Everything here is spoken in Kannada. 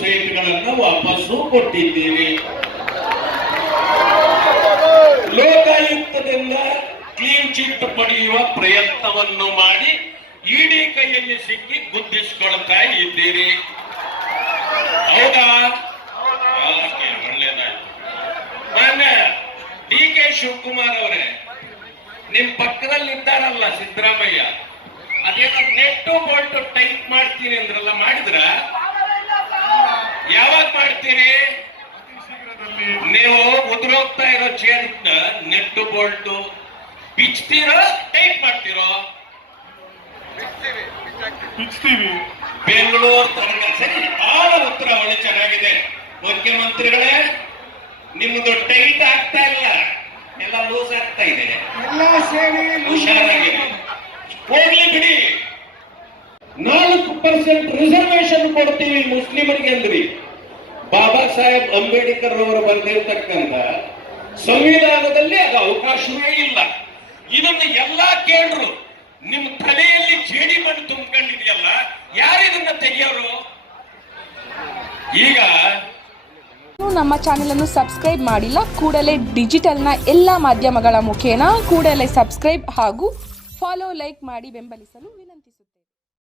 ಸೈಟ್ಗಳನ್ನು ವಾಪಸ್ಸು ಕೊಟ್ಟಿದ್ದೀರಿ. ಲೋಕಾಯುಕ್ತದಿಂದ ಕ್ಲೀನ್ ಚಿಟ್ ಪಡೆಯುವ ಪ್ರಯತ್ನವನ್ನು ಮಾಡಿ ಇಡಿ ಕೈಯಲ್ಲಿ ಸಿಕ್ಕಿ ಗುದ್ದಿಸಿಕೊಳ್ತಾ ಇದ್ದೀರಿ. ಹೌದಾ? ಒಳ್ಳೇದಾಯ್ತು. ಡಿ ಕೆ ಶಿವಕುಮಾರ್ ಅವರೇ, ನಿಮ್ ಪಕ್ಕದಲ್ಲಿ ಇದ್ದಾರಲ್ಲ ಸಿದ್ದರಾಮಯ್ಯ, ಅದೇನೋ ನೆಟ್ಟು ಬೋಲ್ಟು ಟೈಪ್ ಮಾಡ್ತೀನಿ ಅಂದ್ರಲ್ಲ, ಮಾಡಿದ್ರ? ಯಾವಾಗ ಮಾಡ್ತೀರಿ ನೀವು ಉದುರೋಗ್ತಾ ಇರೋ ಚೇರ್ ನೆಟ್ಟು ಬೋಲ್ಟು ಬಿಚ್ತೀರೋ ಟೈಪ್ ಮಾಡ್ತಿರೋ? ಬೆಂಗಳೂರು ತನಕ ಸರಿ ಬಹಳ ಉತ್ತರ ಒಳ್ಳೆ ಚೆನ್ನಾಗಿದೆ. ಮುಖ್ಯಮಂತ್ರಿಗಳೇ ನಿಮ್ಮದು ಟೈಟ್ ಆಗ್ತಾ ಇಲ್ಲ. ಎಲ್ಲ ಲೂಸ್ ಆಗ್ತಾ ಇದೆ. ಎಲ್ಲ ಸೇರಿ ಹುಷಾರಾಗಿದೆ ಹೋಗ್ಲಿ ಬಿಡಿ. ನಾಲ್ಕು ಪರ್ಸೆಂಟ್ ರಿಸರ್ವೇಶನ್ ಕೊಡ್ತೀವಿ ಮುಸ್ಲಿಮರಿಗೆ ಅಂದ್ರಿ. ಬಾಬಾ ಸಾಹೇಬ್ ಅಂಬೇಡ್ಕರ್ ಅವರು ಬರೆದಿರ್ತಕ್ಕಂಥ ಸಂವಿಧಾನದಲ್ಲಿ ಅದು ಅವಕಾಶವೇ ಇಲ್ಲ. ಇದನ್ನ ಎಲ್ಲಾ ಕೇಳ್ರು ನಿಮ್ಮ ತಲೆಯಲ್ಲಿ ಜೇಡಿ ಮಣ್ಣು ತುಂಬಿಕೊಂಡಿದೆಯಲ್ಲ, ಯಾರು ಇದನ್ನ ತೆಗೆಯೋರು? ಈಗ ನಮ್ಮ ನಮ್ಮ ಚಾನೆಲನ್ನು ಸಬ್ಸ್ಕ್ರೈಬ್ ಮಾಡಿಲ್ಲ, ಕೂಡಲೇ ಡಿಜಿಟಲ್ನ ಎಲ್ಲ ಮಾಧ್ಯಮಗಳ ಮುಖೇನ ಕೂಡಲೇ ಸಬ್ಸ್ಕ್ರೈಬ್ ಹಾಗೂ ಫಾಲೋ ಲೈಕ್ ಮಾಡಿ ಬೆಂಬಲಿಸಲು ವಿನಂತಿ